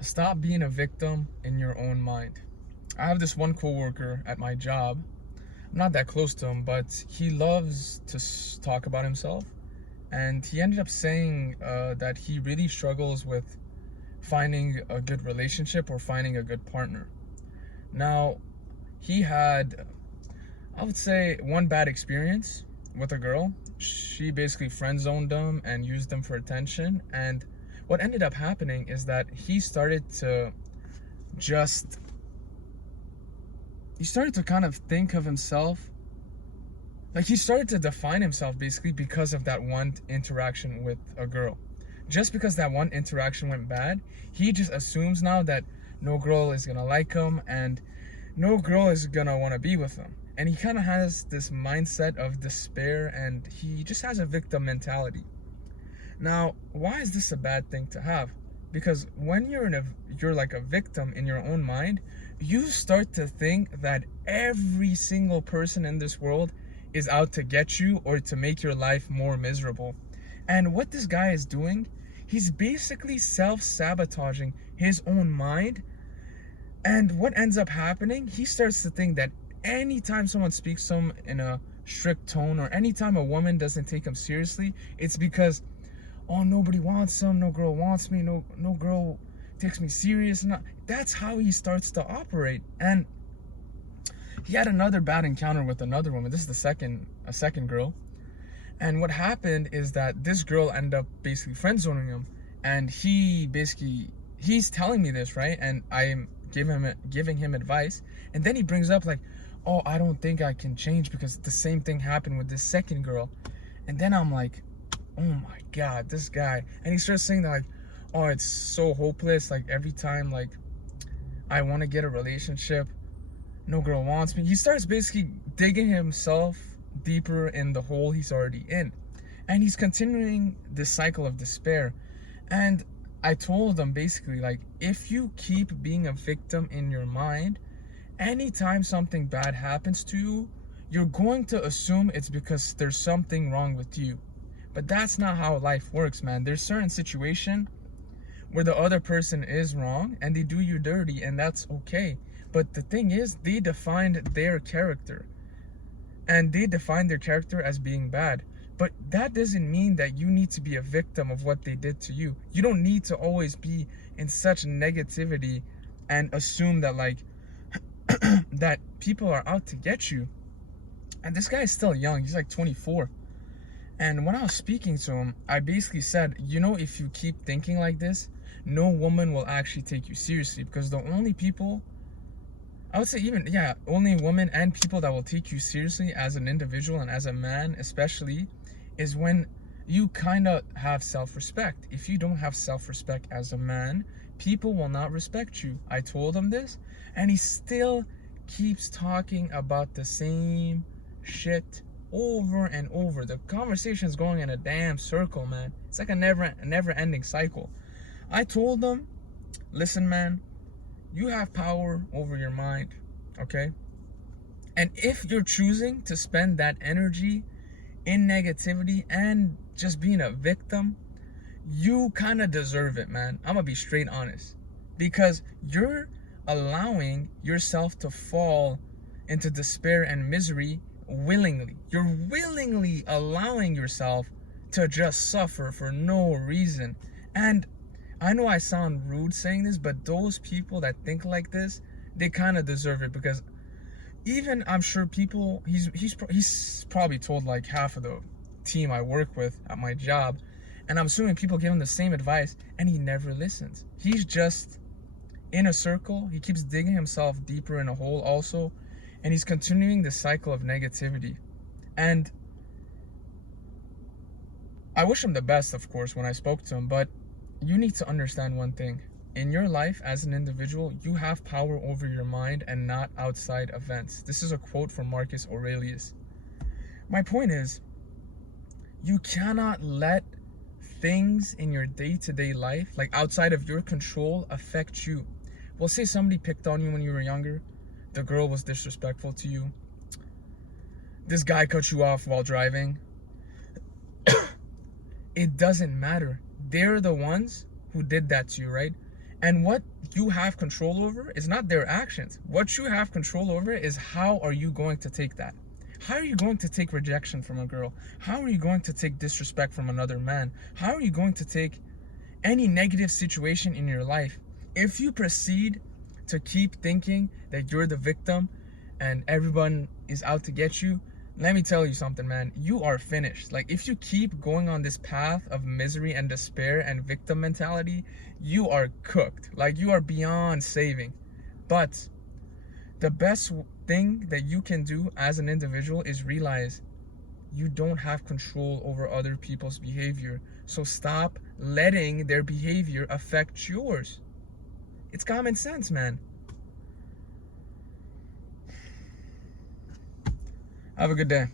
Stop being a victim in your own mind. I have this one coworker at my job. I'm not that close to him, but he loves to talk about himself. And he ended up saying that he really struggles with finding a good relationship or finding a good partner. Now, he had, I would say, one bad experience with a girl. She basically friend zoned him and used him for attention. And what ended up happening is that just he started to kind of think of himself, like he started to define himself basically because of that one interaction with a girl. Just because that one interaction went bad, he just assumes now that no girl is gonna like him and no girl is gonna want to be with him. And he kind of has this mindset of despair, and he just has a victim mentality. Now, why is this a bad thing to have? Because when you're like a victim in your own mind, you start to think that every single person in this world is out to get you or to make your life more miserable. And what this guy is doing, he's basically self-sabotaging his own mind. And what ends up happening, he starts to think that anytime someone speaks to him in a strict tone, or anytime a woman doesn't take him seriously, it's because, oh, nobody wants him, no girl wants me, no girl takes me serious. That's how he starts to operate. And he had another bad encounter with another woman. This is a second girl. And what happened is that this girl ended up basically friend zoning him, and he's telling me this, right? And I am giving him advice, and then he brings up like, oh, I don't think I can change because the same thing happened with this second girl. And then I'm like, oh my god, this guy. And he starts saying that like, oh, it's so hopeless, like every time like I want to get a relationship, no girl wants me. He starts basically digging himself deeper in the hole he's already in, and he's continuing this cycle of despair. And I told him basically, like, if you keep being a victim in your mind, anytime something bad happens to you, you're going to assume it's because there's something wrong with you. But that's not how life works, man. There's certain situation where the other person is wrong and they do you dirty, and that's okay. But the thing is, they defined their character, and they defined their character as being bad. But that doesn't mean that you need to be a victim of what they did to you. You don't need to always be in such negativity and assume that like that people are out to get you. And this guy is still young. He's like 24. And when I was speaking to him, I basically said, you know, if you keep thinking like this, no woman will actually take you seriously, because the only people, I would say even, yeah, only women and people that will take you seriously as an individual and as a man especially, is when you kind of have self-respect. If you don't have self-respect as a man, people will not respect you. I told him this, and he still keeps talking about the same shit over and over. The conversation is going in a damn circle, man. It's like a never ending cycle. I told him, listen, man, you have power over your mind, okay? And if you're choosing to spend that energy in negativity and just being a victim, you kind of deserve it, man. I'm gonna be straight honest, because you're allowing yourself to fall into despair and misery willingly. You're willingly allowing yourself to just suffer for no reason. And I know I sound rude saying this, but those people that think like this, they kind of deserve it. Because even, I'm sure people, he's probably told like half of the team I work with at my job, and I'm assuming people give him the same advice, and he never listens. He's just in a circle. He keeps digging himself deeper in a hole also, and he's continuing the cycle of negativity. And I wish him the best, of course, when I spoke to him, but you need to understand one thing. In your life as an individual, you have power over your mind and not outside events. This is a quote from Marcus Aurelius. My point is, you cannot let things in your day-to-day life, like outside of your control, affect you. Well, say somebody picked on you when you were younger. The girl was disrespectful to you. This guy cut you off while driving. It doesn't matter. They're the ones who did that to you, right? And what you have control over is not their actions. What you have control over is how are you going to take that? How are you going to take rejection from a girl? How are you going to take disrespect from another man? How are you going to take any negative situation in your life? If you proceed to keep thinking that you're the victim and everyone is out to get you, let me tell you something, man. You are finished. Like, if you keep going on this path of misery and despair and victim mentality, you are cooked. Like, you are beyond saving. But the best thing that you can do as an individual is realize you don't have control over other people's behavior. So stop letting their behavior affect yours. It's common sense, man. Have a good day.